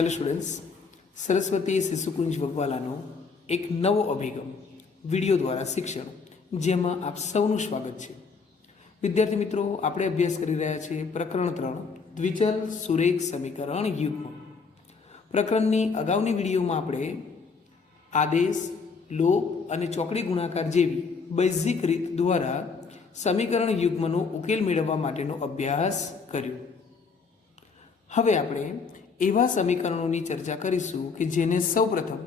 Hello students, Saraswati Shishukunj વગવાલાનો એક નવો અભિગમ વિડીયો દ્વારા શિક્ષણ, જેમાં આપ સૌનું સ્વાગત છે. વિદ્યાર્થી મિત્રો, આપણે અભ્યાસ કરી રહ્યા છીએ પ્રકરણ 3 દ્વિચલ સુરેખ સમીકરણ યુગ્મ. પ્રકરણની અગાઉની વિડીયોમાં આપણે આદેશ, લોપ અને ચોકડી ગુણાકાર જેવી બેઝિક રીત દ્વારા સમીકરણ યુગ્મનો ઉકેલ મેળવવા માટેનો અભ્યાસ કર્યો. હવે આપણે એવા સમીકરણોની ચર્ચા કરીશું કે જેને સૌપ્રથમ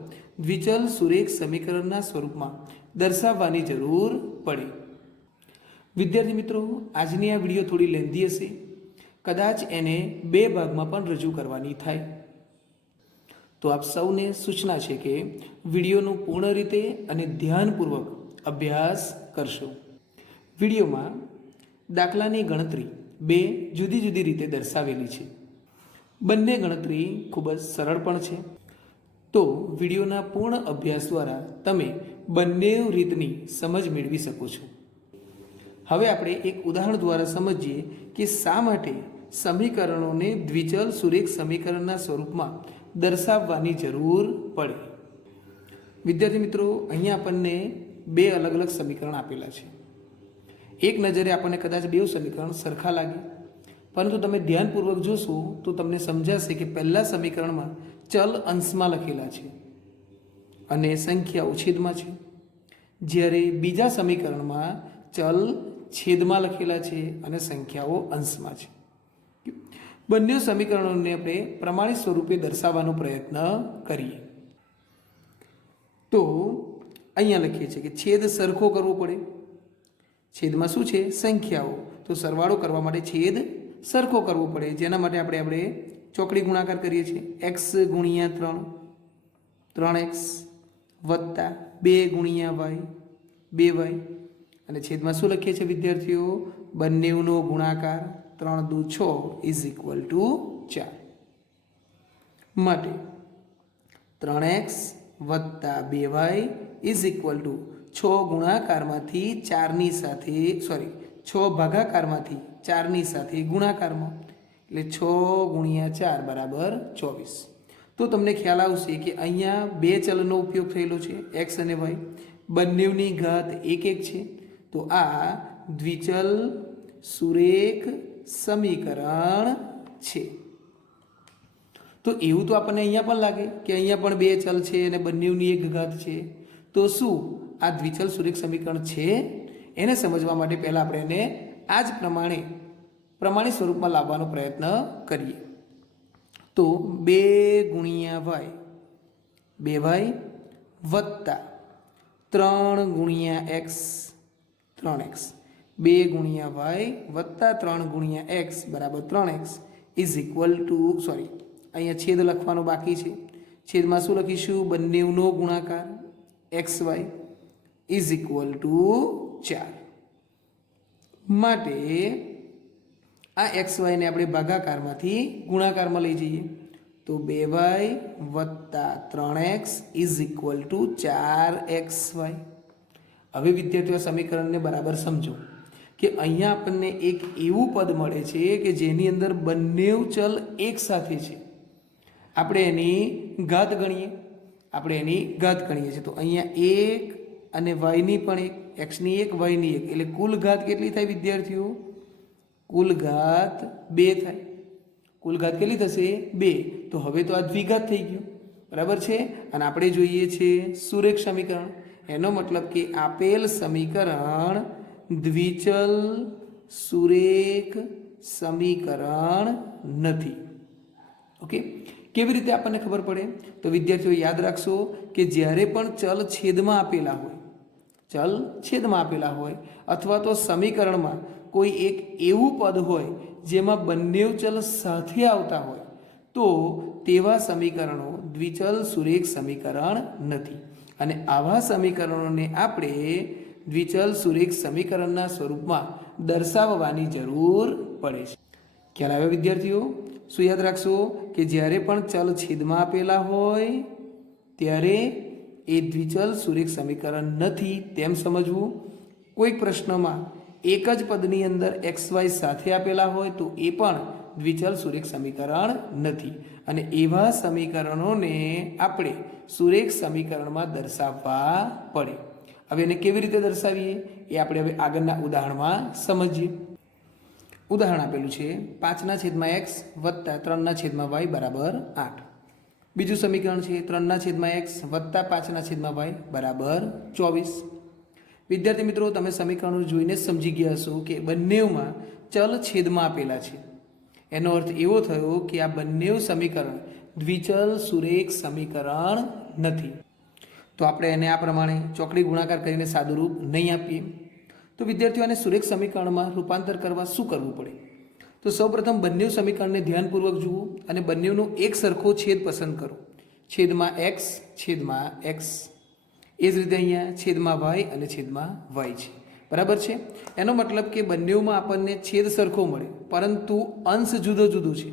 દ્વિચલ સુરેખ સમીકરણના સ્વરૂપમાં દર્શાવવાની જરૂર પડે. વિદ્યાર્થી મિત્રો, આજની આ વિડીયો થોડી લેન્ધી હશે, કદાચ એને 2 ભાગમાં પણ રજૂ કરવાની થાય. તો આપ સૌને સૂચના છે કે વિડીયોનું પૂર્ણ રીતે અને ધ્યાનપૂર્વક અભ્યાસ કરશો. વિડીયોમાં દાખલાની ગણતરી 2 જુદી જુદી રીતે દર્શાવેલી છે. બંને ગણતરી ખૂબ જ સરળ પણ છે. તો વિડીયોના પૂર્ણ અભ્યાસ દ્વારા તમે બંને રીતની સમજ મેળવી શકો છો. હવે આપણે એક ઉદાહરણ દ્વારા સમજીએ કે શા માટે સમીકરણોને દ્વિચલ સુરેખ સમીકરણના સ્વરૂપમાં દર્શાવવાની જરૂર પડે. વિદ્યાર્થી મિત્રો, અહીંયા આપણને 2 અલગ અલગ સમીકરણ આપેલા છે. એક નજરે આપણને કદાચ 2 સમીકરણ સરખા લાગે, પરંતુ તમે ધ્યાનપૂર્વક જોશો તો તમને સમજાશે કે પહેલા સમીકરણમાં ચલ અંશમાં લખેલા છે અને સંખ્યાઓ છેદમાં છે, જ્યારે બીજા સમીકરણમાં ચલ છેદમાં લખેલા છે અને સંખ્યાઓ અંશમાં છે. બંને સમીકરણોને આપણે પ્રમાણિત સ્વરૂપે દર્શાવવાનો પ્રયત્ન કરીએ. તો અહીંયા લખીએ છીએ કે છેદ સરખો કરવો પડે. છેદમાં શું છે? સંખ્યાઓ. તો સરવાળો કરવા માટે છેદ સરખો કરવો પડે, જેના માટે આપણે ચોકડી ગુણાકાર કરીએ છીએ. x ગુણ્યા 3, 3x વત્તા 2 ગુણ્યા y, 2y, અને છેદમાં શું લખીએ છીએ વિદ્યાર્થીઓ? બંનેનો ગુણાકાર 3 દુ 6 ઇઝ ઇક્વલ ટુ 4. માટે 3x વત્તા 2y ઇઝ ઇક્વલ ટુ 6 ગુણાકારમાંથી 4ની સાથે 6 ભાગાકારમાંથી 4ની સાથે ગુણાકારમાં, એટલે 6 ગુણ્યા 4 બરાબર 24. તો તમને ખ્યાલ આવશે કે અહીંયા 2 ચલનો ઉપયોગ થયેલો છે, x અને y, બંનેની ઘાત 1 1 છે. તો આ દ્વિચલ સુરેખ સમીકરણ છે. તો એવું તો આપણને અહીંયા પણ લાગે કે અહીંયા પણ 2 ચલ છે અને બંનેની 1 ઘાત છે. તો શું આ દ્વિચલ સુરેખ સમીકરણ છે? એને સમજવા માટે પહેલાં આપણે એને આ જ પ્રમાણિત સ્વરૂપમાં લાવવાનો પ્રયત્ન કરીએ. તો 2 ગુણ્યા y, 2y વત્તા 3 ગુણ્યા x, 3x, 2 ગુણ્યા y વત્તા 3 ગુણ્યા x બરાબર 3x ઇઝ ઇક્વલ ટુ અહીંયા છેદ લખવાનો બાકી છે. છેદમાં શું લખીશું? બંનેનો ગુણાકાર xy ઇઝ ઇક્વલ ટુ 4. માટે આ xy ને આપણે ભાગાકારમાંથી ગુણાકારમાં લઈ જઈએ. તો 2y વત્તા 3x is equal two 4xy. હવે વિદ્યાર્થીઓ સમીકરણને બરાબર સમજો કે અહીંયા આપણને એક એવું પદ મળે છે કે જેની અંદર બંને ચલ એક સાથે છે. આપણે એની ઘાત ગણીએ છીએ. તો અહીંયા 1 અને yની પણ 1, xની 1, yની 1, એટલે કુલ ઘાત કેટલી થાય વિદ્યાર્થીઓ? કુલ ઘાત 2 થાય. કુલ ઘાત કેટલી થશે? 2. તો હવે તો આ દ્વિઘાત થઈ ગયું, બરાબર છે. અને આપણે જોઈએ છીએ સુરેખ સમીકરણ. એનો મતલબ કે આપેલ સમીકરણ દ્વિચલ સુરેખ સમીકરણ નથી. ઓકે, કેવી રીતે આપણને ખબર પડે? તો વિદ્યાર્થીઓ યાદ રાખશો કે જ્યારે પણ ચલ છેદમાં આપેલા હોય અથવા તો સમીકરણમાં કોઈ એક એવું પદ હોય જેમાં બંને ચલ સાથે આવતા હોય, તો તેવા સમીકરણો દ્વિચલ સુરેખ સમીકરણ નથી. અને આવા સમીકરણોને આપણે દ્વિચલ સુરેખ સમીકરણના સ્વરૂપમાં દર્શાવવાની જરૂર પડે છે. ખ્યાલ આવ્યો વિદ્યાર્થીઓ? શું યાદ રાખશો કે જ્યારે પણ ચલ છેદમાં આપેલા હોય ત્યારે એ દ્વિચલ સુરેખ સમીકરણ નથી તેમ સમજવું. કોઈક પ્રશ્નમાં એક જ પદની અંદર xy સાથે આપેલા હોય તો એ પણ દ્વિચલ સુરેખ સમીકરણ નથી. અને એવા સમીકરણોને આપણે સુરેખ સમીકરણમાં દર્શાવવા પડે. હવે એને કેવી રીતે દર્શાવીએ એ આપણે હવે આગળના ઉદાહરણમાં સમજીએ. ઉદાહરણ આપેલું છે 5/x વત્તા 3/y બરાબર 8. બીજું સમીકરણ છે 3/x વત્તા 5/y બરાબર 24. વિદ્યાર્થી મિત્રો, તમે સમીકરણો જોઈને સમજી ગયા હશો કે બંનેમાં ચલ છેદમાં આપેલા છે. એનો અર્થ એવો થયો કે આ બંને સમીકરણ દ્વિચલ સુરેખ સમીકરણ નથી. તો આપણે એને આ પ્રમાણે ચોકડી ગુણાકાર કરીને સાદુરૂપ નહીં આપીએ. તો વિદ્યાર્થીઓને સુરેખ સમીકરણમાં રૂપાંતર કરવા શું કરવું પડે? તો સૌપ્રથમ બંને સમીકરણને ધ્યાનપૂર્વક જુઓ અને બંનેનો એક સરખો છેદ પસંદ કરો. છેદમાં x. એ જ રીતે અહીંયા છેદમાં y અને છેદમાં y છે. બરાબર છે? એનો મતલબ કે બંનેમાં આપણને છેદ સરખો મળે, પરંતુ અંશ જુદો જુદો છે,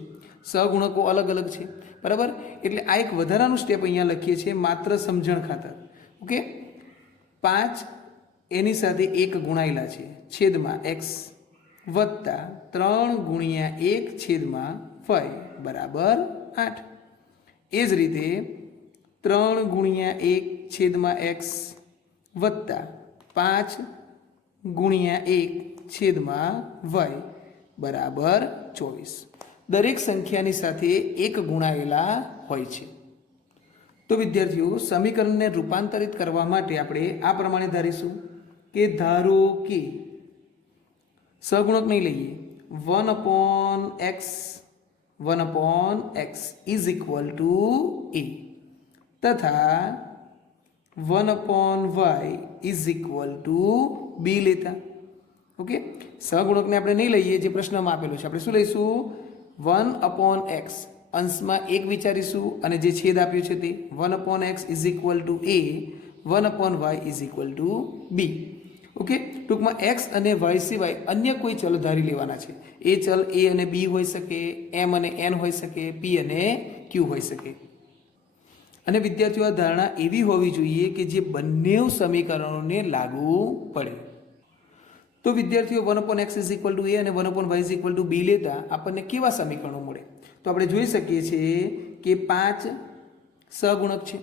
સહગુણકો અલગ અલગ છે. બરાબર? એટલે આ એક વધારાનું સ્ટેપ અહીંયા લખીએ છીએ માત્ર સમજણ ખાતર. ઓકે, 5 એની સાથે 1 ગુણાયેલા છે છેદમાં x વત્તા 3 ગુણ્યા 1 છેદમાં y બરાબર 8. એ જ રીતે 3 ગુણ્યા 1 છેદમાં x વત્તા 5 ગુણ્યા 1 છેદમાં y બરાબર 24. દરેક સંખ્યાની સાથે 1 ગુણાયેલા હોય છે. તો વિદ્યાર્થીઓ, સમીકરણને રૂપાંતરિત કરવા માટે આપણે આ પ્રમાણે ધારીશું કે ધારો કે સહગુણક નહીં લઈએ, 1/x is equal two a તથા 1/y is equal two b લેતા. ઓકે, સહગુણકને આપણે નહીં લઈએ, જે પ્રશ્નમાં આપેલો છે. આપણે શું લઈશું? 1/x અંશમાં 1 વિચારીશું અને જે છેદ આપ્યું છે તે 1/x is equal two a, 1/y is equal two b. Okay, ટૂંકમાં x અને y સિવાય અન્ય કોઈ ચલ ધારી લેવાના છે. એ ચલ a અને b હોઈ શકે, m અને n હોઈ શકે, p અને q હોઈ શકે. અને વિદ્યાર્થીઓ, આ ધારણા એવી હોવી જોઈએ કે જે બંને સમીકરણોને લાગુ પડે. તો વિદ્યાર્થીઓ, 1/x is equal two a અને 1/y is equal two b લેતા આપણને કેવા સમીકરણો મળે? તો આપણે જોઈ શકીએ છીએ કે 5 સહગુણક છે.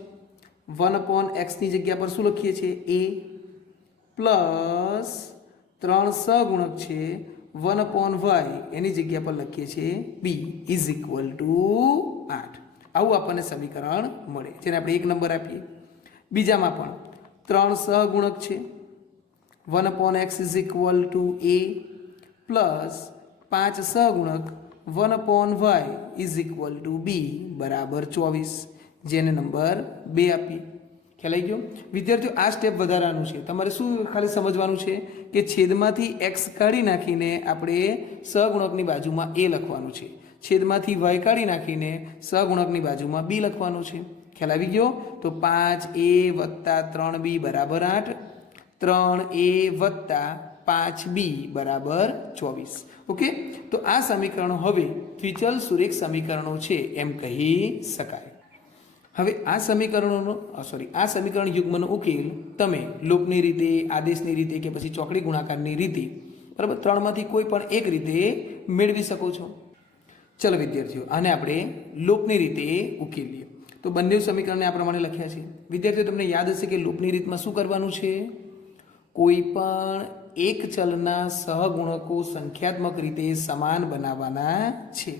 1/x ની જગ્યા પર શું લખીએ છીએ? a પ્લસ 3 સહગુણક છે 1/y એની જગ્યા પર લખીએ છીએ b ઇઝ ઇક્વલ ટુ 8. આવું આપણને સમીકરણ મળે, જેને આપણે 1 નંબર આપીએ. બીજામાં પણ 3 સહગુણક છે 1/x is equal two a plus 5 સહગુણક 1/y is equal two b બરાબર 24, જેને નંબર 2 આપીએ. ખ્યાલ આવી ગયો? વિદ્યાર્થીઓ, આ સ્ટેપ વધારાનું છે. તમારે શું ખાલી સમજવાનું છે કે છેદમાંથી x કાઢી નાખીને આપણે સહગુણકની બાજુમાં a લખવાનું છે. છેદમાંથી y કાઢી નાખીને સહગુણકની બાજુમાં b લખવાનું છે. ખ્યાલ આવી ગયો? તો 5a વત્તા 3b બરાબર 8, 3a વત્તા 5b બરાબર 24. ઓકે, તો આ સમીકરણો હવે દ્વિચલ સુરેખ સમીકરણો છે એમ કહી શકાય. હવે આ સમીકરણ યુગ્મનો ઉકેલ તમે લોપની રીતે, આદેશની રીતે કે પછી ચોકડી ગુણાકારની રીતે, બરાબર, 3માંથી કોઈ પણ એક રીતે મેળવી શકો છો. ચલો વિદ્યાર્થીઓ, આને આપણે લોપની રીતે ઉકેલીએ. તો બંને સમીકરણને આ પ્રમાણે લખ્યા છે. વિદ્યાર્થીઓ, તમને યાદ હશે કે લોપની રીતમાં શું કરવાનું છે? કોઈ પણ એક ચલના સહગુણકો સંખ્યાત્મક રીતે સમાન બનાવવાના છે.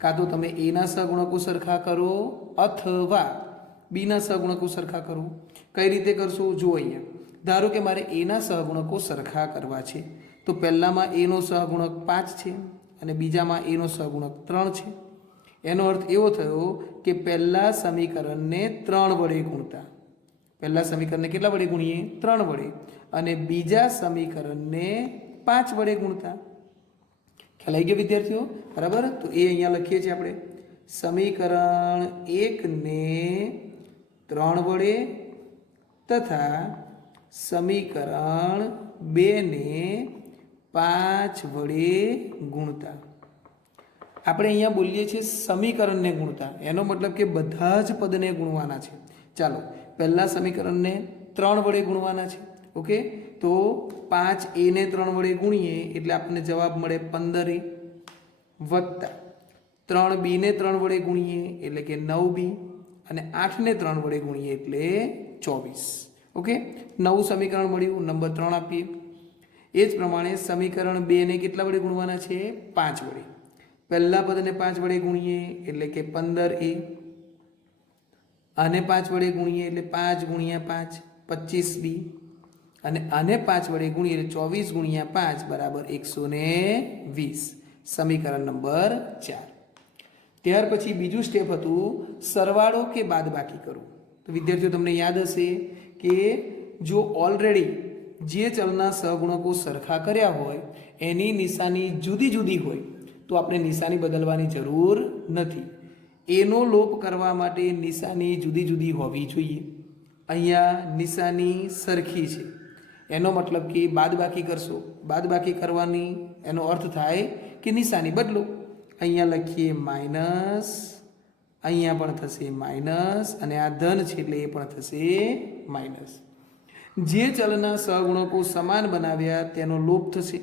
કાં તો તમે a ના સહગુણકો સરખા કરો અથવા b ના સહગુણકો સરખા કરો. કઈ રીતે કરશો? જુઓ અહીંયા. ધારો કે મારે a ના સહગુણકો સરખા કરવા છે, તો પહેલામાં a નો સહગુણક 5 છે અને બીજામાં a નો સહગુણક 3 છે. એનો અર્થ એવો થયો કે પહેલા સમીકરણને 3 વડે ગુણતા. પહેલા સમીકરણને કેટલા વડે ગુણીએ? 3 વડે. અને બીજા સમીકરણને 5 વડે ગુણતા. ખ્યાલ આવી ગયો વિદ્યાર્થીઓ? બરાબર. તો એ અહીંયા લખીએ છીએ આપણે. સમીકરણ 1 ને 3 વડે તથા સમીકરણ 2 ને 5 વડે ગુણતા. આપણે અહીંયા બોલીએ છીએ સમીકરણને ગુણતા, એનો મતલબ કે બધા જ પદને ગુણવાના છે. ચાલો, પહેલા સમીકરણને 3 વડે ગુણવાના છે. ઓકે, તો 5a ને 3 વડે ગુણીએ એટલે આપણને જવાબ મળે 15a વત્તા 3 બીને 3 વડે ગુણીએ એટલે કે 9b અને 8ને 3 વડે ગુણીએ એટલે 24. ઓકે, નવું સમીકરણ મળ્યું, નંબર 3 આપીએ. એ જ પ્રમાણે સમીકરણ 2 ને કેટલા વડે ગુણવાના છે? 5 વડે. પહેલા પદને 5 વડે ગુણીએ એટલે કે 15a, આને 5 વડે ગુણીએ એટલે 5 ગુણ્યા 5 25b અને આને 5 વડે ગુણીએ એટલે 24 ગુણ્યા 5 બરાબર 120. સમીકરણ નંબર 4. ત્યાર પછી બીજું સ્ટેપ હતું સરવાળો કે બાદબાકી કરવું. તો વિદ્યાર્થીઓ તમને યાદ હશે કે જો ઓલરેડી જે ચલના સહગુણકો સરખા કર્યા હોય એની નિશાની જુદી જુદી હોય તો આપણે નિશાની બદલવાની જરૂર નથી. એનો લોપ કરવા માટે નિશાની જુદી જુદી હોવી જોઈએ. અહીંયા નિશાની સરખી છે એનો મતલબ કે બાદબાકી કરશો, બાદબાકી કરવાની એનો અર્થ થાય કે નિશાની બદલો. અહીંયા લખીએ માઇનસ, અહીંયા પણ થશે માઇનસ અને આ ધન છે એટલે એ પણ થશે માઇનસ. જે ચલના સહગુણકો સમાન બનાવ્યા તેનો લોપ થશે,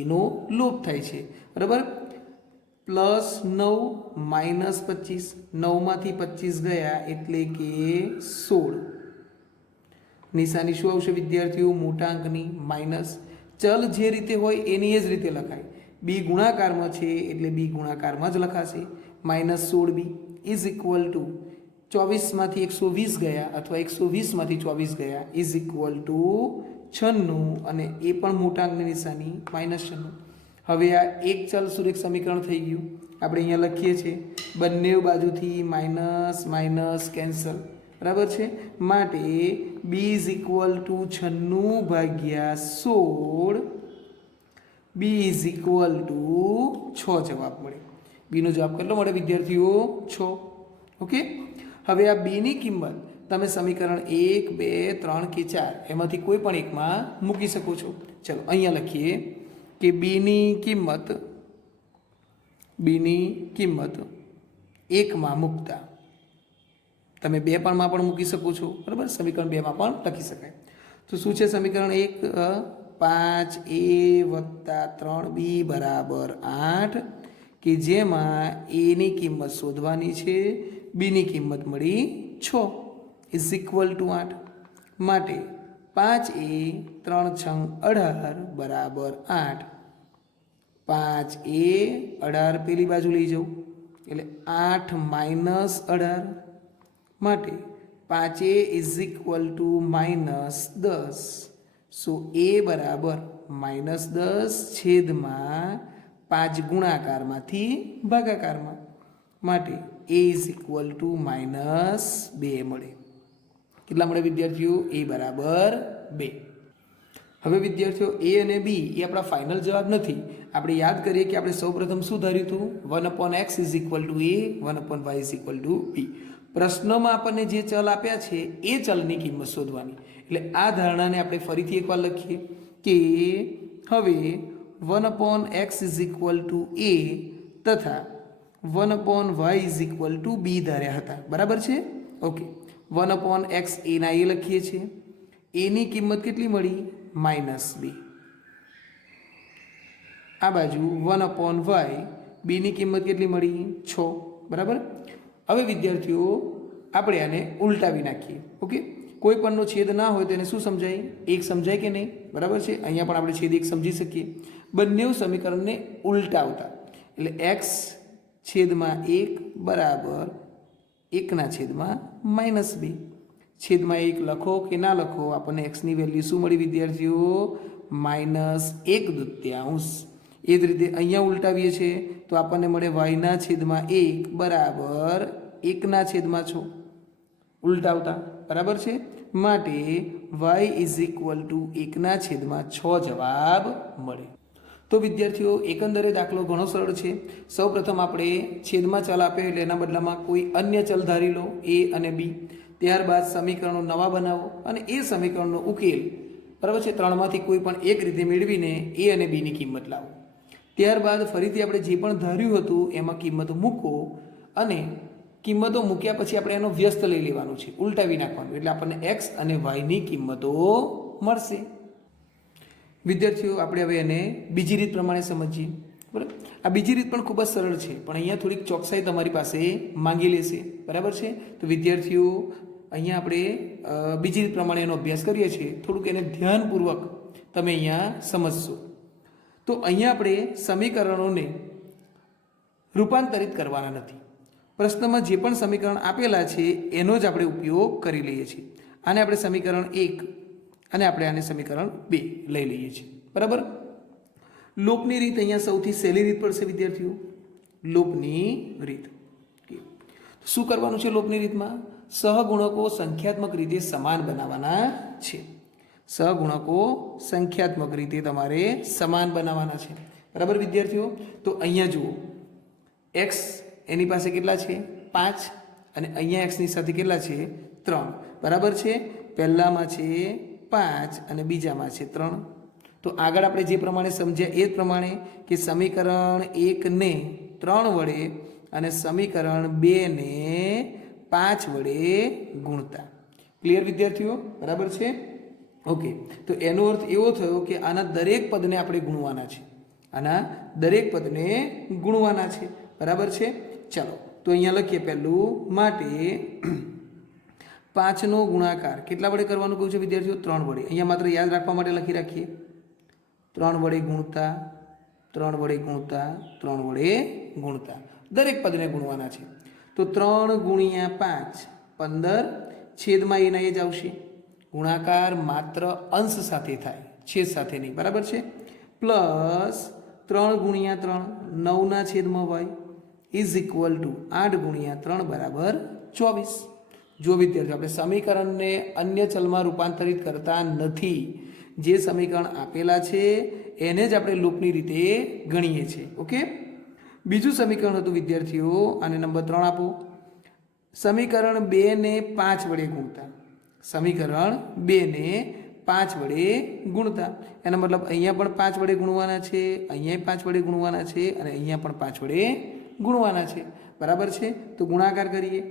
એનો લોપ થાય છે. બરાબર, +9 -25, 9માંથી 25 ગયા એટલે કે 16. નિશાની શું આવશે વિદ્યાર્થીઓ? મોટા અંકની માઇનસ. ચલ જે રીતે હોય એની જ રીતે લખાય. બી ગુણાકારમાં છે એટલે બી ગુણાકારમાં જ લખાશે. -16b ઇઝ ઇક્વલ ટુ 24માંથી 120 ગયા અથવા 120માંથી 24 ગયા ઇઝ ઇક્વલ ટુ 96 અને એ પણ મોટા અંકની નિશાની -96. હવે આ એક ચલ સુરેખ સમીકરણ થઈ ગયું. આપણે અહીંયા લખીએ છીએ બંને બાજુથી માઇનસ માઇનસ કેન્સલ. બરાબર છે, માટે બી ઇઝ ઇક્વલ ટુ 96 ભાગ્યા 16, બી ઇઝ ઇક્વલ ટુ 6 જવાબ મળે. બીનો જવાબ કેટલો મળે વિદ્યાર્થીઓ? 6. ઓકે, હવે આ બીની કિંમત તમે સમીકરણ 1, 2, 3 કે 4 એમાંથી કોઈ પણ એકમાં મૂકી શકો છો. ચલો અહીંયા લખીએ કે બીની કિંમત 1માં મૂકતા તમે 2 પણમાં પણ મૂકી શકો છો. બરાબર, સમીકરણ 2માં પણ લખી શકાય. તો શું છે સમીકરણ 1? 5a + 3b બરાબર 8 કે જેમાં એની કિંમત શોધવાની છે, બીની કિંમત મળી 6 ઇઝ ઇક્વલ ટુ 8. માટે 5a 3 છંગ 18 બરાબર 8. 5a 18 પેલી બાજુ લઈ જાઉં એટલે 8 - 18 માટે 5a ઇઝ ઇક્વલ ટુ -10. સો એ બરાબર -10 છેદમાં 5 ગુણાકારમાંથી ભાગાકારમાં, માટે એ ઇઝ ઇક્વલ ટુ -2 મળે. કેટલા મળે વિદ્યાર્થીઓ? એ બરાબર 2. હવે વિદ્યાર્થીઓ એ અને બી એ આપણા ફાઇનલ જવાબ નથી. આપણે યાદ કરીએ કે આપણે સૌપ્રથમ શું ધાર્યું હતું? 1/x is equal two a, 1/y is equal two b. પ્રશ્નમાં આપણને જે ચલ આપ્યા છે એ ચલની કિંમત શોધવાની. એટલે આ ધારણાને આપણે ફરીથી એકવાર લખીએ કે હવે 1/x is equal two a તથા 1/y is equal two b ધાર્યા હતા. બરાબર છે? ઓકે, 1/x એના એ લખીએ છીએ. એની કિંમત કેટલી મળી? -2. આ બાજુ 1/y, બીની કિંમત કેટલી મળી? 6. બરાબર. હવે વિદ્યાર્થીઓ આપણે આને ઉલટાવી નાખીએ. ઓકે, કોઈ પણનો છેદ ના હોય તો એને શું સમજાય? એક સમજાય કે નહીં? બરાબર છે, અહીંયા પણ આપણે છેદ એક સમજી શકીએ. બંને સમીકરણને ઉલટાવતા એટલે x છેદમાં 1 બરાબર 1/-2. છેદમાં 1 લખો કે ના લખો, આપણને એક્સની વેલ્યુ શું મળી વિદ્યાર્થીઓ? -1/2. એ જ રીતે અહીંયા ઉલટાવીએ છીએ તો આપણને મળે y/1 બરાબર 1/6. ઉલટાવતા બરાબર છે, માટે y ઇઝ ઇક્વલ ટુ 1/6 જવાબ મળે. તો વિદ્યાર્થીઓ એકંદરે દાખલો ઘણો સરળ છે. સૌપ્રથમ આપણે છેદમાં ચલ આપ્યો એટલે એના બદલામાં કોઈ અન્ય ચલ ધારી લો, a અને b. ત્યારબાદ સમીકરણો નવા બનાવો અને એ સમીકરણનો ઉકેલ બરાબર છે 3માંથી કોઈ પણ એક રીતે મેળવીને a અને b ની કિંમત લાવો. ત્યારબાદ ફરીથી આપણે જે પણ ધાર્યું હતું એમાં કિંમત મૂકો અને કિંમતો મૂક્યા પછી આપણે એનો વ્યસ્ત લઈ લેવાનું છે, ઉલટાવી નાખવાનું, એટલે આપણને x અને y ની કિંમતો મળશે. વિદ્યાર્થીઓ આપણે હવે એને બીજી રીત પ્રમાણે સમજીએ. બરાબર, આ બીજી રીત પણ ખૂબ જ સરળ છે, પણ અહીંયા થોડીક ચોકસાઈ તમારી પાસે માંગી લેશે, બરાબર છે. તો વિદ્યાર્થીઓ અહીંયા આપણે બીજી રીત પ્રમાણે એનો અભ્યાસ કરીએ છીએ, થોડુંક એને ધ્યાનપૂર્વક તમે અહીંયા સમજશો. તો અહીંયા આપણે સમીકરણોને રૂપાંતરિત કરવાના નથી. પ્રશ્નમાં જે પણ સમીકરણ આપેલા છે એનો જ આપણે ઉપયોગ કરી લઈએ છીએ. આને આપણે સમીકરણ 1 અને આપણે આને સમીકરણ 2 લઈ લઈએ છીએ, બરાબર. લોપની રીત અહીંયા સૌથી સહેલી રીત પડશે વિદ્યાર્થીઓ, લોપની રીત. શું કરવાનું છે લોપની રીતમાં? સહગુણકો સંખ્યાત્મક રીતે સમાન બનાવવાના છે. સહગુણકો સંખ્યાત્મક રીતે તમારે સમાન બનાવવાના છે, બરાબર વિદ્યાર્થીઓ. તો અહીંયા જુઓ, એક્સ એની પાસે કેટલા છે? 5, અને અહીંયા એક્સની સાથે કેટલા છે? 3, બરાબર છે. પહેલામાં છે 5 અને બીજામાં છે 3. તો આગળ આપણે જે પ્રમાણે સમજ્યા એ જ પ્રમાણે કે સમીકરણ 1 ને 3 વડે અને સમીકરણ 2 ને 5 વડે ગુણતા. ક્લિયર વિદ્યાર્થીઓ? બરાબર છે. ઓકે, તો એનો અર્થ એવો થયો કે આના દરેક પદને આપણે ગુણવાના છે. આના દરેક પદને ગુણવાના છે, બરાબર છે. ચાલો, તો અહીંયા લખીએ પહેલું માટે 5નો ગુણાકાર કેટલા વડે કરવાનું કહ્યું છે વિદ્યાર્થીઓ? 3 વડે. અહીંયા માત્ર યાદ રાખવા માટે લખી રાખીએ, 3 વડે ગુણતા, 3 વડે ગુણતા, 3 વડે ગુણતા. દરેક પદને ગુણવાના છે. તો 3 ગુણ્યા 5 15, છેદમાં એના એ જ આવશે. ગુણાકાર માત્ર અંશ સાથે થાય, છેદ સાથે નહીં, બરાબર છે. પ્લસ 3 ગુણ્યા 3 9ના છેદમાં y ઇઝ ઇક્વલ ટુ 8 ગુણ્યા 3 બરાબર 24. જો વિદ્યાર્થીઓ આપણે સમીકરણને અન્ય ચલમાં રૂપાંતરિત કરતા નથી, જે સમીકરણ આપેલા છે એને જ આપણે લૂપની રીતે ગણીએ છીએ. ઓકે, બીજું સમીકરણ હતું વિદ્યાર્થીઓ, આને નંબર 3 આપો. સમીકરણ 2 ને 5 વડે ગુણતા. સમીકરણ 2 ને 5 વડે ગુણતા, એનો મતલબ અહીંયા પણ 5 વડે ગુણવાના છે, અહીંયા 5 વડે ગુણવાના છે, અને અહીંયા પણ 5 વડે ગુણવાના છે, બરાબર છે. તો ગુણાકાર કરીએ.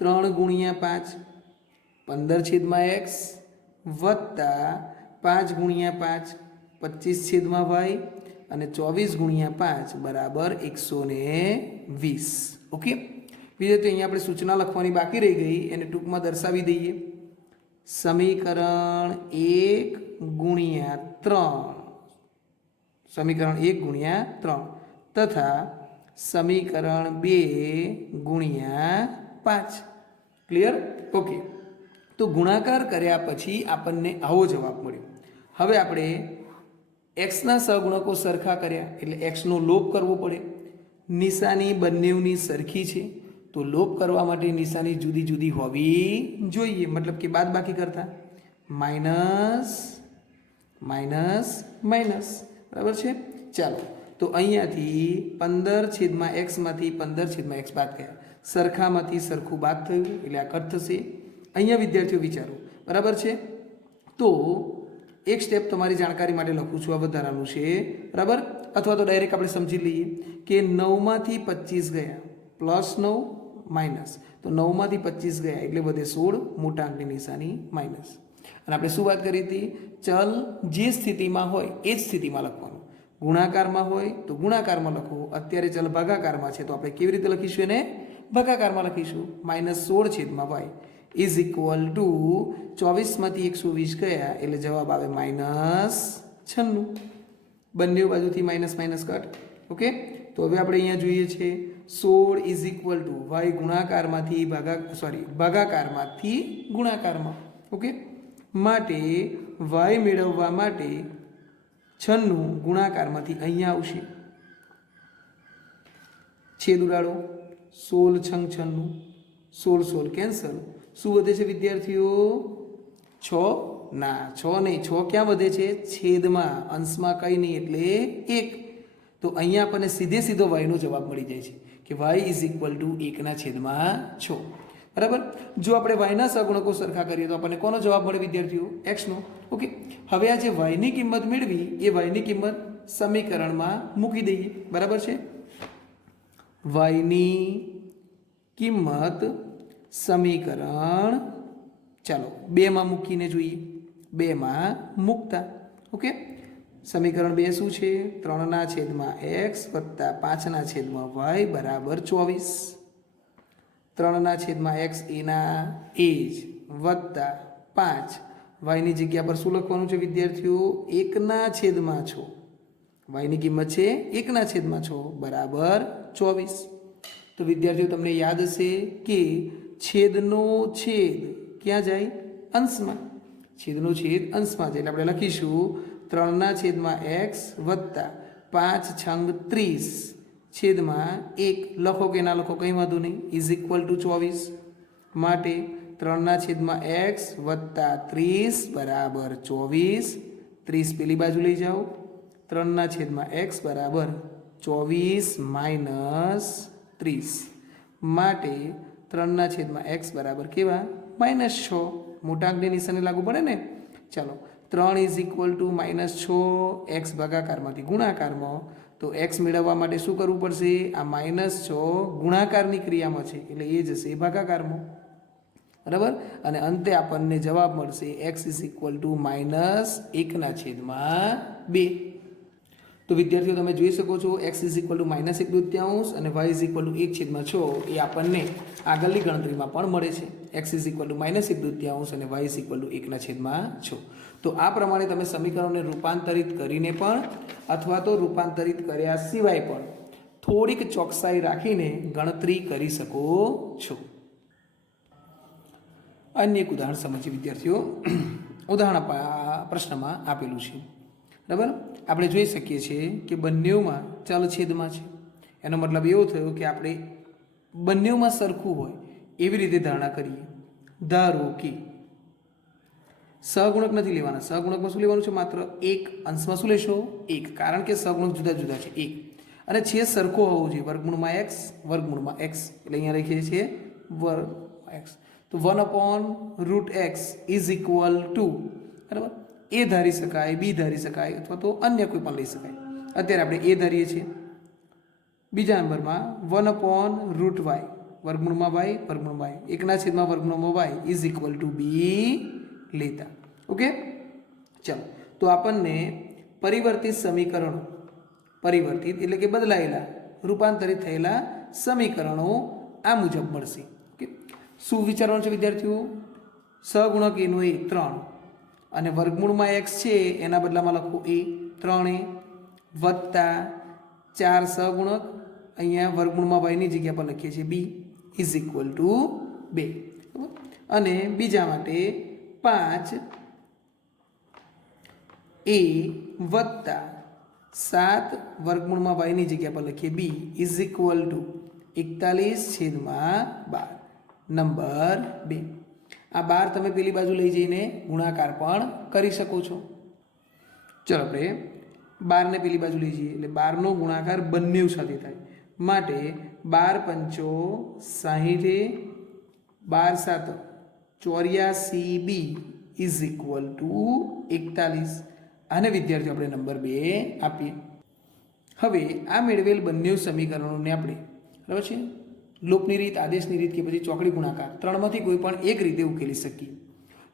3 ગુણ્યા 5 15 છેદમાં x વત્તા 5 ગુણ્યા 5 25 છેદમાં y અને 24 ગુણ્યા 5 બરાબર 120. ઓકે વિદ્યાર્થીઓ, અહીંયા આપણે સૂચના લખવાની બાકી રહી ગઈ, એને ટૂંકમાં દર્શાવી દઈએ. સમીકરણ 1 ગુણ્યા 3, સમીકરણ 1 ગુણ્યા 3 તથા સમીકરણ 2 ગુણ્યા 5. ક્લિયર? ઓકે, તો ગુણાકાર કર્યા પછી આપણને આવો જવાબ મળ્યો. હવે આપણે એક્સના સહગુણકો સરખા કર્યા એટલે એક્સનો લોપ કરવો પડે. નિશાની બંનેની સરખી છે, તો લોપ કરવા માટે નિશાની જુદી જુદી હોવી જોઈએ, મતલબ કે બાદબાકી કરતા માઇનસ માઇનસ માઇનસ, બરાબર છે. ચાલો, તો અહીંયાથી 15 છેદમાં એક્સમાંથી 15 છેદમાં એક્સ બાદ કર્યા, સરખામાંથી સરખું બાદ થયું એટલે આ કટ થશે. અહીંયા વિદ્યાર્થીઓ વિચારો, બરાબર છે. તો એક સ્ટેપ તમારી જાણકારી માટે લખું છું, આ વધારાનું છે, બરાબર. અથવા તો ડાયરેક્ટ આપણે સમજી લઈએ કે 9માંથી 25 ગયા પ્લસ 9 માઇનસ, તો 9માંથી 25 ગયા એટલે વધે 16, મોટા અંકની નિશાની માઇનસ. અને આપણે શું વાત કરી હતી? ચલ જે સ્થિતિમાં હોય એ જ સ્થિતિમાં લખવાનું. ગુણાકારમાં હોય તો ગુણાકારમાં લખો. અત્યારે ચલ ભાગાકારમાં છે તો આપણે કેવી રીતે લખીશું? એને ભાગાકારમાં લખીશું. -16 છેદમાં y ઇઝ ઇક્વલ ટુ 24માંથી 120 ગયા એટલે જવાબ આવે -96. બંને બાજુથી માઇનસ માઇનસ કટ. ઓકે, તો હવે આપણે અહીંયા જોઈએ છે 16 ઇઝ ઇક્વલ ટુ y ગુણાકારમાંથી ભાગાકારમાંથી ગુણાકારમાં. ઓકે, માટે y મેળવવા માટે 96 ગુણાકારમાંથી અહીંયા આવશે, છેદ ઉડાડો, 16 છંગ 96, 16 કેન્સલ. શું વધે છે વિદ્યાર્થીઓ? 6. ના, 6 નહીં, 6 ક્યાં વધે છે? છેદમાં, અંશમાં કંઈ નહીં એટલે 1. તો અહીંયા આપણને સીધો yનો જવાબ મળી જાય છે કે y ઇઝ ઇક્વલ ટુ 1/6. બરાબર. જો આપણે yના સહગુણકો સરખા કરીએ તો આપણને કોનો જવાબ મળે વિદ્યાર્થીઓ? xનો. ઓકે, હવે આ જે yની કિંમત મેળવી એ yની કિંમત સમીકરણમાં મૂકી દઈએ, બરાબર છે. yની કિંમત સમીકરણ ચાલો 2માં મૂકીને જોઈએ, 2માં મૂકતા. ઓકે, સમીકરણ 2 શું છે? 3/x વત્તા 5/y બરાબર 24. 3/x એના એ જ વત્તા 5 વાયની જગ્યા પર શું લખવાનું છે વિદ્યાર્થીઓ? 1/6. વાયની કિંમત છે 1/6 બરાબર 24. તો વિદ્યાર્થીઓ તમને યાદ હશે કે છેદનો છેદ ક્યાં જાય? અંશમાં. છેદનો છેદ અંશમાં જાય એટલે આપણે લખીશું 3/x વત્તા 5 છંગ 30 છેદમાં 1 લખો કે ના લખો કંઈ વાંધો નહીં, ઇઝ ઇક્વલ ટુ 24. માટે 3/x વત્તા 30 બરાબર 24. 30 પેલી બાજુ લઈ જાઓ. 3/x બરાબર 24 માઇનસ 30. માટે 3/x બરાબર કેવા? -6. મોટા અંકની નિશાની લાગુ પડે ને. ચાલો 3 ઇઝ ઇક્વલ ટુ -6 x ભાગાકારમાંથી ગુણાકારમાં. તો x મેળવવા માટે શું કરવું પડશે? આ -6 ગુણાકારની ક્રિયામાં છે એટલે એ જશે ભાગાકારમાં. બરાબર. અને અંતે આપણને જવાબ મળશે x ઇઝ ઇક્વલ ટુ -1/2. તો વિદ્યાર્થીઓ તમે જોઈ શકો છો x ઇઝ ઇક્વલ ટુ -1/2 અને y ઇઝ ઇક્વલ ટુ 1/6 એ આપણને આગળની ગણતરીમાં પણ મળે છે. x ઇઝ ઇક્વલ ટુ -1/2 અને y ઇઝ ઇક્વલ ટુ 1/6. તો આ પ્રમાણે તમે સમીકરણોને રૂપાંતરિત કરીને પણ અથવા તો રૂપાંતરિત કર્યા સિવાય પણ થોડીક ચોકસાઈ રાખીને ગણતરી કરી શકો છો. અન્ય એક ઉદાહરણ સમજીએ વિદ્યાર્થીઓ. ઉદાહરણ પ્રશ્નમાં આપેલું છે. બરાબર. આપણે જોઈ શકીએ છીએ કે બંનેમાં ચલ છેદમાં છે. એનો મતલબ એવો થયો કે આપણે બંનેમાં સરખું હોય એવી રીતે ધારણા કરીએ. ધારો કે સહગુણક નથી લેવાના. સહગુણકમાં શું લેવાનું છે? માત્ર 1. અંશમાં શું લેશો? 1. કારણ કે સહગુણક જુદા જુદા છે. 1 અને છેદ સરખો હોવો જોઈએ. વર્ગમૂળમાં x વર્ગમૂળમાં x એટલે અહીંયા લખીએ છીએ વર્ગ x. તો 1/√x ઇઝ ઇક્વલ ટુ, બરાબર, એ ધારી શકાય, બી ધારી શકાય અથવા તો અન્ય કોઈ પણ લઈ શકાય. અત્યારે આપણે એ ધારીએ છીએ. બીજા નંબરમાં 1/√y વર્ગમૂળમાં y વર્ગમૂળમાં y 1/વર્ગમૂળમાં y is equal to B લેતા. ઓકે. ચાલો તો આપણને પરિવર્તિત સમીકરણો, પરિવર્તિત એટલે કે બદલાયેલા રૂપાંતરિત થયેલા સમીકરણો આ મુજબ મળશે. ઓકે. શું વિચારવાનું છે વિદ્યાર્થીઓ? સહગુણક એનો એ 3 અને વર્ગમૂળમાં x છે એના બદલામાં લખો a 3a વત્તા 4 સહગુણક અહીંયા વર્ગમૂળમાં y ની જગ્યા પર લખીએ છીએ b ઇઝ ઇક્વલ ટુ 2. અને બીજા માટે 5a વત્તા 7 વર્ગમૂળમાં y ની જગ્યા પર લખીએ b is equal two 41/12. Number 2. આ 12 તમે પેલી બાજુ લઈ જઈને ગુણાકાર પણ કરી શકો છો. ચલો આપણે 12 ને પેલી બાજુ લઈ જઈએ એટલે 12 નો ગુણાકાર બંને સાથે થાય. માટે 12 5 60 12 7 84b ઇઝ ઇક્વલ ટુ 41. આને વિદ્યાર્થીઓ આપણે નંબર 2 આપીએ. હવે આ મેળવેલ બંને સમીકરણોને આપણે, બરાબર છે, લોપની રીત, આદેશની રીત કે પછી ચોકડી ગુણાકાર ત્રણમાંથી કોઈ પણ એક રીતે ઉકેલી શકીએ.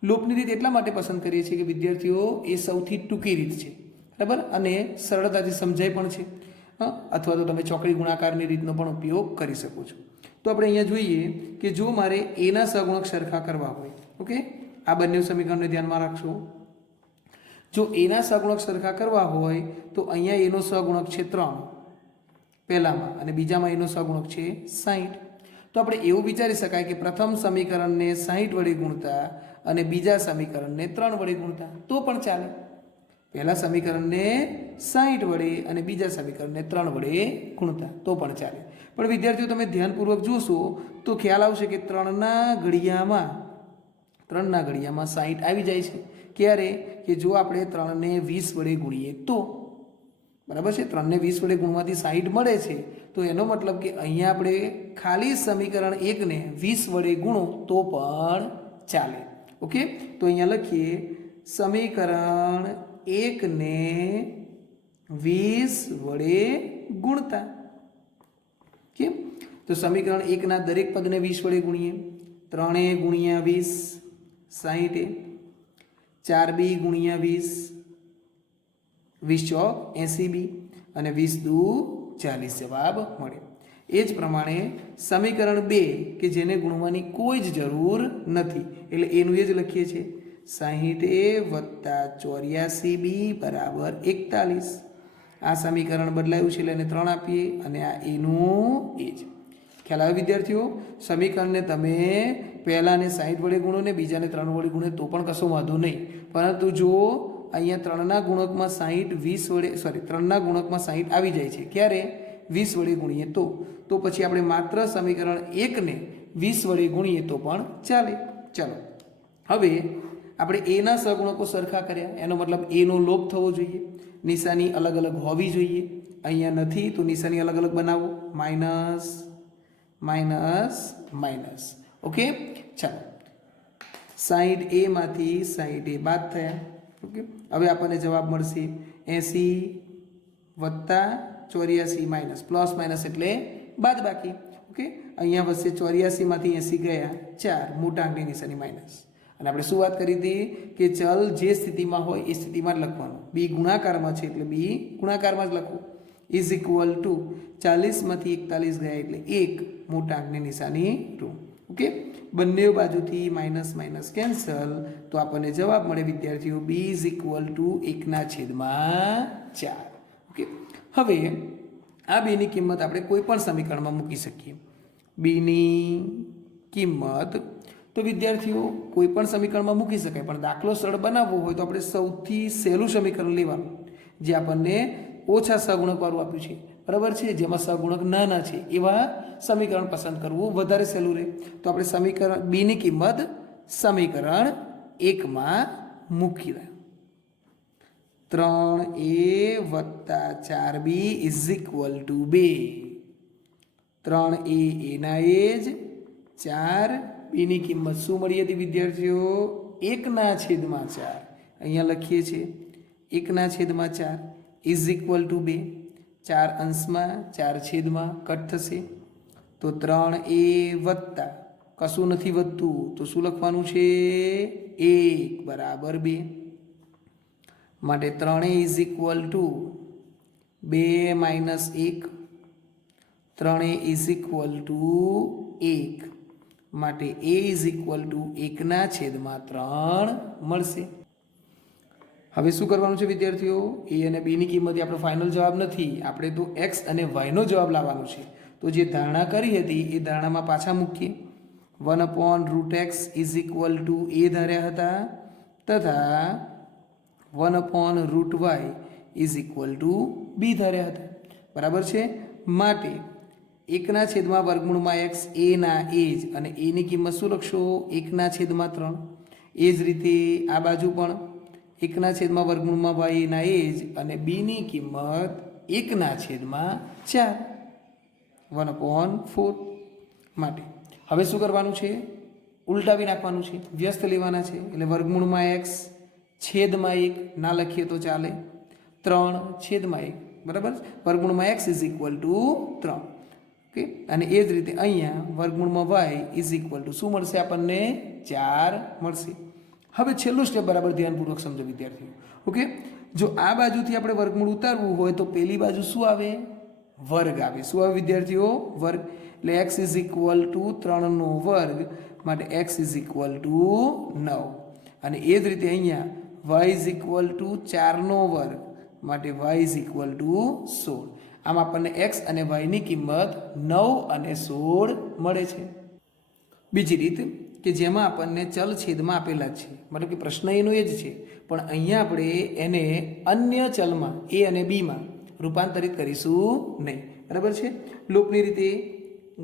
લોપની રીત એટલા માટે પસંદ કરીએ છીએ કે વિદ્યાર્થીઓ એ સૌથી ટૂંકી રીત છે, બરાબર, અને સરળતાથી સમજાય પણ છે. અથવા તો તમે ચોકડી ગુણાકારની રીતનો પણ ઉપયોગ કરી શકો છો. તો આપણે અહીંયા જોઈએ કે જો મારે એના સહગુણક સરખા કરવા હોય, ઓકે, આ બંને સમીકરણને ધ્યાનમાં રાખશો. જો એના સહગુણક સરખા કરવા હોય તો અહીંયા એનો સહગુણક છે 3 પહેલામાં અને બીજામાં એનો સહગુણક છે 60. તો આપણે એવું વિચારી શકાય કે પ્રથમ સમીકરણને 60 વડે ગુણતા અને બીજા સમીકરણને 3 વડે ગુણતા તો પણ ચાલે. પહેલા સમીકરણને 60 વડે અને બીજા સમીકરણને 3 વડે ગુણતા તો પણ ચાલે. પણ વિદ્યાર્થીઓ તમે ધ્યાનપૂર્વક જોશો તો ખ્યાલ આવશે કે 3ના ઘડિયામાં 60 આવી જાય છે. ક્યારે? કે જો આપણે 3ને 20 વડે ગુણીએ તો, બરાબર છે, 3ને 20 વડે ગુણવાથી 60 મળે છે. તો એનો મતલબ કે અહીંયા આપણે ખાલી સમીકરણ 1ને 20 વડે ગુણો તો પણ ચાલે. ઓકે. તો અહીંયા લખીએ સમીકરણ 1ને 20 વડે ગુણતા. કેમ? તો સમીકરણ 1ના દરેક પદને 20 વડે ગુણીએ. 3a ગુણ્યા 20 60, 4b ગુણ્યા 20 20 ચોક 80 બી અને 20 દુ 40 જવાબ મળે. એ જ પ્રમાણે સમીકરણ 2 કે જેને ગુણવાની કોઈ જ જરૂર નથી એટલે એનું એ જ લખીએ છીએ 60a વત્તા 84b બરાબર 41. આ સમીકરણ બદલાયું છે એટલે એને 3 આપીએ અને આ એનું એ જ. ખ્યાલ આવે વિદ્યાર્થીઓ? સમીકરણને તમે પહેલાને 60 વડે ગુણો ને બીજાને 3 વડે ગુણે તો પણ કશો વાંધો નહીં, પરંતુ જો અહીંયા 3ના ગુણકમાં 60 20 વડે 3ના ગુણકમાં 60 આવી જાય છે, ક્યારે 20 વડે ગુણીએ તો પછી આપણે માત્ર સમીકરણ 1ને 20 વડે ગુણીએ તો પણ ચાલે. ચાલો હવે આપણે એના સહગુણકો સરખા કર્યા, એનો મતલબ એનો લોપ થવો જોઈએ, નિશાની અલગ અલગ હોવી જોઈએ. અહીંયા નથી તો નિશાની અલગ અલગ બનાવો, માઇનસ માઇનસ માઇનસ. ઓકે, ચાલો 60a માંથી 60a બાદ થયા. ઓકે, હવે આપણને જવાબ મળશે 80 વત્તા 84 માઇનસ પ્લસ માઇનસ એટલે બાદ બાકી. ઓકે, અહીંયા વધશે 84 માંથી 80 ગયા 4, મોટા અંકની નિશાની માઇનસ. અને આપણે શું વાત કરી હતી કે ચલ જે સ્થિતિમાં હોય એ સ્થિતિમાં જ લખવાનું. બી ગુણાકારમાં છે એટલે બી ગુણાકારમાં જ લખવું. ઇઝ ઇક્વલ ટુ 40 માંથી 41 ગયા એટલે 1, મોટા અંકની નિશાની રૂ. ઓકે, બંને બાજુથી માઇનસ માઇનસ કેન્સલ તો આપણને જવાબ મળે વિદ્યાર્થીઓ b is equal to 1/4. Okay, હવે આ બેની કિંમત આપણે કોઈ પણ સમીકરણમાં મૂકી શકીએ. બીની કિંમત તો વિદ્યાર્થીઓ કોઈ પણ સમીકરણમાં મૂકી શકાય, પણ દાખલો સરળ બનાવવો હોય તો આપણે સૌથી સહેલું સમીકરણ લેવાનું જે આપણને ઓછા સહગુણકવાળું આપ્યું છે, બરાબર છે, જેમાં સહગુણક નાના છે એવા સમીકરણ પસંદ કરવું વધારે સહેલું રહે. તો આપણે સમીકરણ બીની કિંમત સમીકરણ 1માં મૂકી દે. 3a વત્તા 4b is equal two 2. 3a એના એ જ 4 બીની કિંમત શું મળી હતી વિદ્યાર્થીઓ? 1/4. અહીંયા લખીએ છીએ 1/4 ઇઝ ઇક્વલ ટુ 2. 4 અંશમાં 4 છેદમાં કટ થશે તો 3a વત્તા કશું નથી વધતું તો શું લખવાનું છે? 1 બરાબર 2. માટે 3a is equal two 2 minus 1. 3a is equal two 1 માટે a ઇઝ ઇક્વલ ટુ 1/3 મળશે. હવે શું કરવાનું છે વિદ્યાર્થીઓ? એ અને બીની કિંમત આપણો ફાઇનલ જવાબ નથી, આપણે તો એક્સ અને વાયનો જવાબ લાવવાનો છે. તો જે ધારણા કરી હતી એ ધારણામાં પાછા મૂકીએ. 1/√x is equal two a ધાર્યા હતા તથા 1/√y is equal two b ધાર્યા હતા, બરાબર છે. માટે 1/√x એ ના એ જ અને એની કિંમત શું લખશો? 1/3. એ જ રીતે આ બાજુ પણ 1/√y ના એ જ અને બીની કિંમત 1/4 1/4. માટે હવે શું કરવાનું છે? ઉલટાવી નાખવાનું છે, વ્યસ્ત લેવાના છે. એટલે વર્ગમૂળમાં x છેદમાં 1 ના લખીએ તો ચાલે, 3/1 બરાબર. વર્ગમૂળમાં x is equal two 3. Okay, અને એ જ રીતે અહીંયા વર્ગમૂળમાં y ઇઝ ઇક્વલ ટુ શું મળશે આપણને? 4 મળશે. હવે છેલ્લું સ્ટેપ બરાબર ધ્યાનપૂર્વક સમજો વિદ્યાર્થીઓ. ઓકે, જો આ બાજુથી આપણે વર્ગમૂળ ઉતારવું હોય તો પેલી બાજુ શું આવે? વર્ગ આવે. શું આવે વિદ્યાર્થીઓ? વર્ગ. એટલે x ઇઝ ઇક્વલ ટુ 3નો વર્ગ માટે x ઇઝ ઇક્વલ ટુ 9. અને એ જ રીતે અહીંયા y ઇઝ ઇક્વલ ટુ 4નો વર્ગ માટે y ઇઝ ઇક્વલ ટુ 16. આમ આપણને x અને y ની કિંમત 9 અને 16 મળે છે. બીજી રીત કે જેમાં આપણને ચલ છેદમાં આપેલા છે, મતલબ કે પ્રશ્ન એનો એ જ છે, પણ અહીંયા આપણે એને અન્ય ચલમાં a અને b માં રૂપાંતરિત કરીશું નહીં, બરાબર છે. લોપની રીતે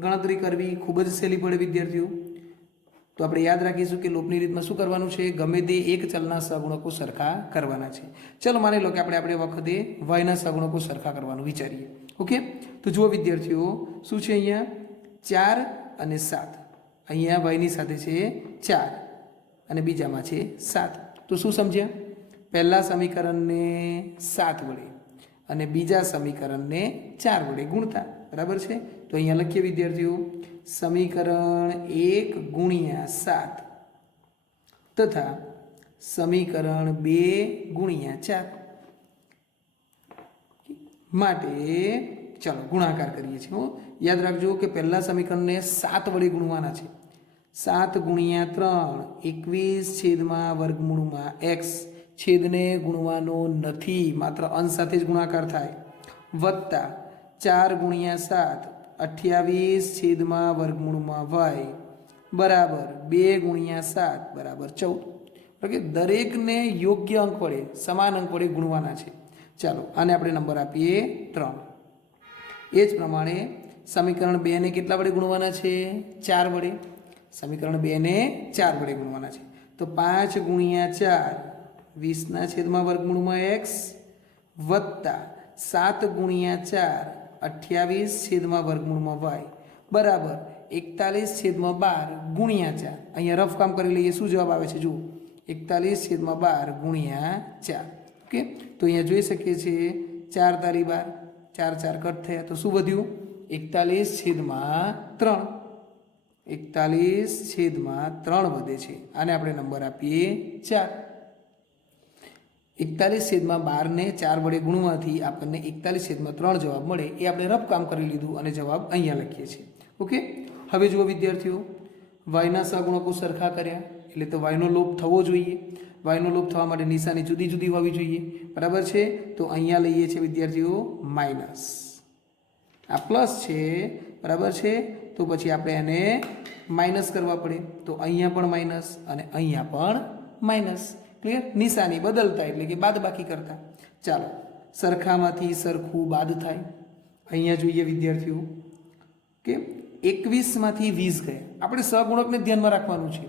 ગણતરી કરવી ખૂબ જ સહેલી પડે વિદ્યાર્થીઓ. તો આપણે યાદ રાખીશું કે લોપની રીતમાં શું કરવાનું છે? ગમે તે એક ચલના સહગુણકો સરખા કરવાના છે. ચલો માની લો કે આપણે વખતે વાયના સહગુણકો સરખા કરવાનું વિચારીએ. ઓકે, તો જુઓ વિદ્યાર્થીઓ શું છે? અહીંયા 4 અને 7. અહીંયા વાયની સાથે છે 4 અને બીજામાં છે 7. તો શું સમજ્યા? પહેલા સમીકરણને 7 વડે અને બીજા સમીકરણને 4 વડે ગુણતા, બરાબર છે. તો અહીંયા લખીએ વિદ્યાર્થીઓ સમીકરણ 1 ગુણ્યા 7 તથા સમીકરણ 2 ગુણ્યા 4. માટે ચાલો ગુણાકાર કરીએ છીએ. યાદ રાખજો કે પહેલા સમીકરણને 7 વડે ગુણવાના છે. 7 ગુણ્યા 3 21 છેદમાં વર્ગમૂળમાં એક્સ, છેદને ગુણવાનો નથી, માત્ર અંશ સાથે જ ગુણાકાર થાય, વત્તા 4 ગુણ્યા 7 28 છેદમાં વર્ગમૂળમાં વાય બરાબર 2 ગુણ્યા 7 બરાબર 14. ઓકે, દરેકને યોગ્ય અંક વડે સમાન અંક વડે ગુણવાના છે. ચાલો આને આપણે નંબર આપીએ 3. એ જ પ્રમાણે સમીકરણ 2 ને કેટલા વડે ગુણવાના છે? 4 વડે. સમીકરણ 2 ને 4 વડે ગુણવાના છે. તો 5 ગુણ્યા 4 20 છેદમાં વર્ગમૂળમાં એક્સ વત્તા 7 ગુણ્યા 4 28 છેદમાં વર્ગમૂળમાં વાય બરાબર 41 છેદમાં 12 ગુણ્યા 4. અહીંયા રફ કામ કરી લઈએ. શું જવાબ આવે છે? જુઓ, 41 છેદમાં 12 ગુણ્યા 4. ઓકે, તો અહીંયા જોઈ શકીએ છીએ 4 તારી 12, 4 4 કટ થયા, તો શું વધ્યું? 41 છેદમાં 3. 41 છેદમાં 3 વધે છે. આને આપણે નંબર આપીએ 4. 41 છેદમાં 12 ને 4 વડે ગુણવાથી આપણને 41 છેદમાં 3 જવાબ મળે. એ આપણે રફ કામ કરી લીધું અને જવાબ અહીંયા લખીએ છીએ. ઓકે, હવે જુઓ વિદ્યાર્થીઓ, વાયના સહગુણકો સરખા કર્યા એટલે તો વાયનો લોપ થવો જોઈએ. વાયનો લોપ થવા માટે નિશાની જુદી જુદી હોવી જોઈએ. બરાબર છે? તો અહીંયા લઈએ છીએ વિદ્યાર્થીઓ માઇનસ, આ પ્લસ છે. બરાબર છે? તો પછી આપણે એને માઇનસ કરવા પડે. તો અહીંયા પણ માઇનસ અને અહીંયા પણ માઇનસ. ક્લિયર? નિશાની બદલતા એટલે કે બાદ બાકી કરતા. ચાલો, સરખામાંથી સરખું બાદ થાય. અહીંયા જોઈએ વિદ્યાર્થીઓ કે 21 માંથી 20 ગયા. આપણે સહગુણકને ધ્યાનમાં રાખવાનું છે.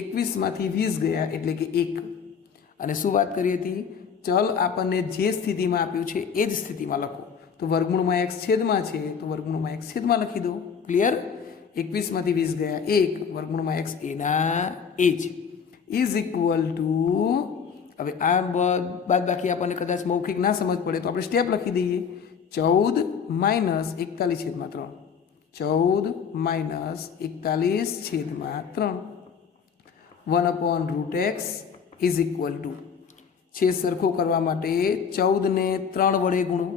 21 માંથી 20 ગયા એટલે કે 1. અને શું વાત કરી હતી? ચલ આપણને જે સ્થિતિમાં આપ્યું છે એ જ સ્થિતિમાં લખો. તો વર્ગમૂળમાં x છેદમાં છે તો વર્ગમૂળમાં x છેદમાં લખી દો. ક્લિયર? 21 માંથી 20 ગયા 1, વર્ગમૂળમાં x એના એ જ ઇઝ ઇક્વલ ટુ, હવે આ બાદ બાકી આપણને કદાચ મૌખિક ના સમજ પડે તો આપણે સ્ટેપ લખી દઈએ. 14 માઇનસ 41 છેદમાં 3. 14 માઇનસ 41 છેદમાં 3 1/√x ઇઝ ઇક્વલ ટુ, છે સરખો કરવા માટે 14 ને 3 વડે ગુણો.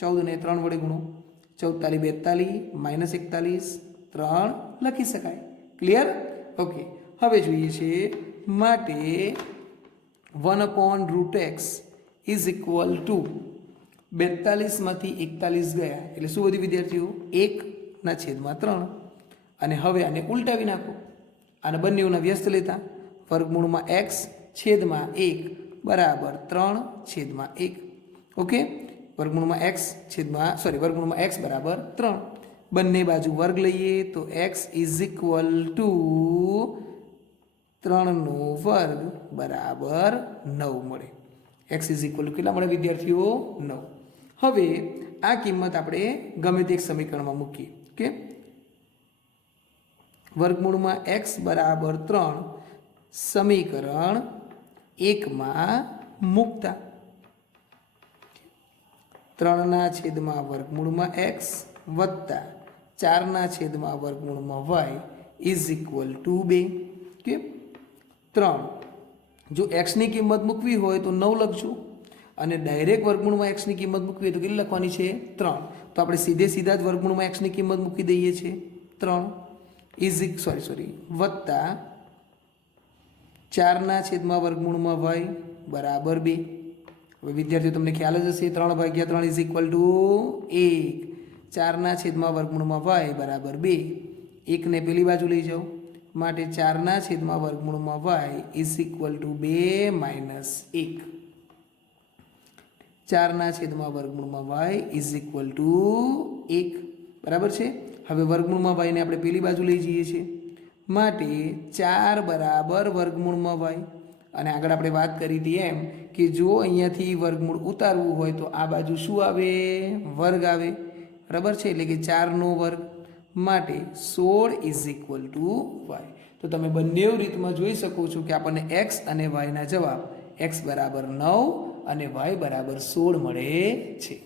14 ને 3 વડે ગુણો. 14 તારી 42 માઇનસ 41 3 લખી શકાય. ક્લિયર? ઓકે, હવે જોઈએ છે માટે 1/√x ઇઝ ઇક્વલ ટુ 42 માંથી 41 ગયા એટલે શું વધ્યું વિદ્યાર્થીઓ? 1/3. અને હવે આને ઉલટાવી નાખો. આને બંનેઓના વ્યસ્ત લેતા વર્ગમૂળમાં x છેદમાં 1 બરાબર 3/1. ઓકે, વર્ગમૂળમાં x બરાબર 3. બંને બાજુ વર્ગ લઈએ તો x ઇઝ ઇક્વલ ટુ 3/2 બરાબર 9 મળે. x ઇઝ ઇક્વલ ટુ કેટલા મળે વિદ્યાર્થીઓ? 9. હવે આ કિંમત આપણે ગમે તે એક સમીકરણમાં મૂકીએ. ઓકે, વર્ગમૂળમાં x બરાબર 3 સમીકરણ 1માં મૂકતા 3/વર્ગમૂળમાં x વત્તા 4/વર્ગમૂળમાં y ઇઝ ઇક્વલ ટુ 2. કે 3, જો x ની કિંમત મૂકવી હોય તો 9 લખશું અને ડાયરેક્ટ વર્ગમૂળમાં x ની કિંમત મૂકવી હોય તો કેટલી લખવાની છે? 3. તો આપણે સીધા જ વર્ગમૂળમાં x ની કિંમત મૂકી દઈએ છીએ 3 વત્તા 4/વર્ગમૂળમાં y બરાબર 2. હવે વિદ્યાર્થીઓ તમને ખ્યાલ જ હશે 3/3 ઇઝ ઇક્વલ ટુ 1. 4/વર્ગમૂળમાં y બરાબર 2. 1 ને પેલી બાજુ લઈ જાઓ માટે 4/વર્ગમૂળમાં y is equal two 2 minus 1. 4/વર્ગમૂળમાં y is equal two 1. બરાબર છે? હવે વર્ગમૂળમાં y ને આપણે પેલી બાજુ લઈ જઈએ છીએ માટે 4 બરાબર વર્ગમૂળમાં y. અને આગળ આપણે વાત કરી હતી એમ કે જો અહીંયાથી વર્ગમૂળ ઉતારવું હોય તો આ બાજુ શું આવે? વર્ગ આવે. બરાબર છે? એટલે કે 4નો વર્ગ માટે 16 ઇઝ ઇક્વલ ટુ y. તો તમે બંને રીતમાં જોઈ શકો છો કે આપણને x અને y ના જવાબ x બરાબર 9 અને y બરાબર 16 મળે છે.